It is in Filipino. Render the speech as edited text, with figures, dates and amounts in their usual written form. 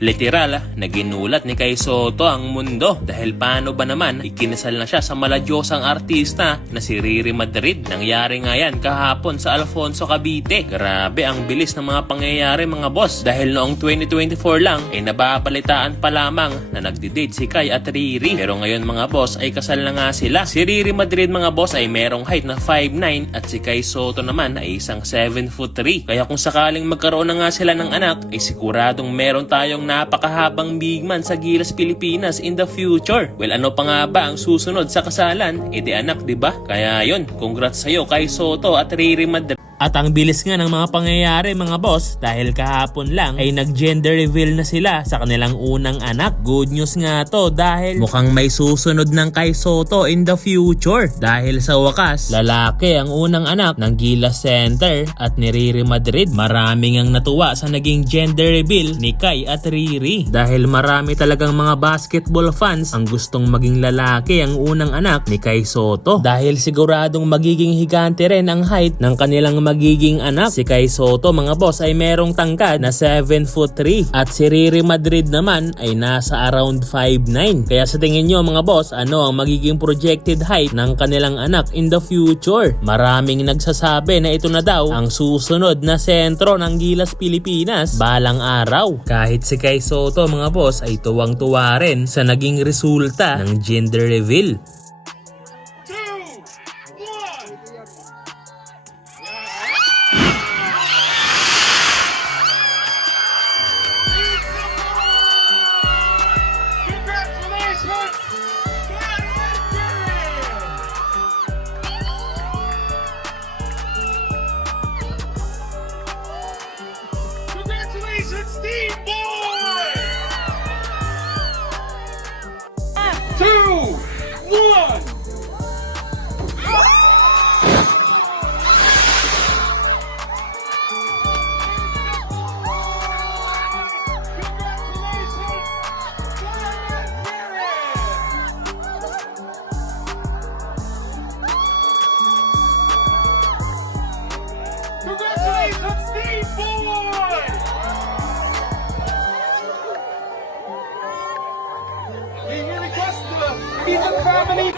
Literal na ginulat ni Kai Sotto ang mundo dahil paano ba naman ikinasal na siya sa maladyosang artista na si Riri Madrid. Nangyari nga yan kahapon sa Alfonso, Cavite. Grabe ang bilis ng mga pangyayari mga boss dahil noong 2024 lang ay nababalitaan pa lamang na nagdi-date si Kai at Riri. Pero ngayon mga boss ay kasal na nga sila. Si Riri Madrid mga boss ay merong height na 5'9" at si Kai Sotto naman ay isang 7'3". Kaya kung sakaling magkaroon na nga sila ng anak ay siguradong meron tayong napakahabang big man sa Gilas Pilipinas in the future. Well, ano pa nga ba ang susunod sa kasalan? E di anak, diba? Kaya yun, congrats sa'yo Kai Sotto at Riri Madrid. At ang bilis nga ng mga pangyayari mga boss dahil kahapon lang ay nag-gender reveal na sila sa kanilang unang anak. Good news nga to dahil mukhang may susunod ng Kai Sotto in the future. Dahil sa wakas, lalaki ang unang anak ng Gilas Center at ni Riri Madrid. Maraming ang natuwa sa naging gender reveal ni Kai at Riri. Dahil marami talagang mga basketball fans ang gustong maging lalaki ang unang anak ni Kai Sotto. Dahil siguradong magiging higante rin ang height ng kanilang magiging anak. Si Kai Sotto mga boss ay merong tangkad na 7'3" at si Riri Madrid naman ay nasa around 5'9". Kaya sa tingin nyo mga boss, ano ang magiging projected height ng kanilang anak in the future? Maraming nagsasabi na ito na daw ang susunod na sentro ng Gilas Pilipinas balang araw. Kahit si Kai Sotto mga boss ay tuwang-tuwa rin sa naging resulta ng gender reveal. Congratulations, Team Boy! 2, 1. Congratulations, Team Boy! We request the Ethan family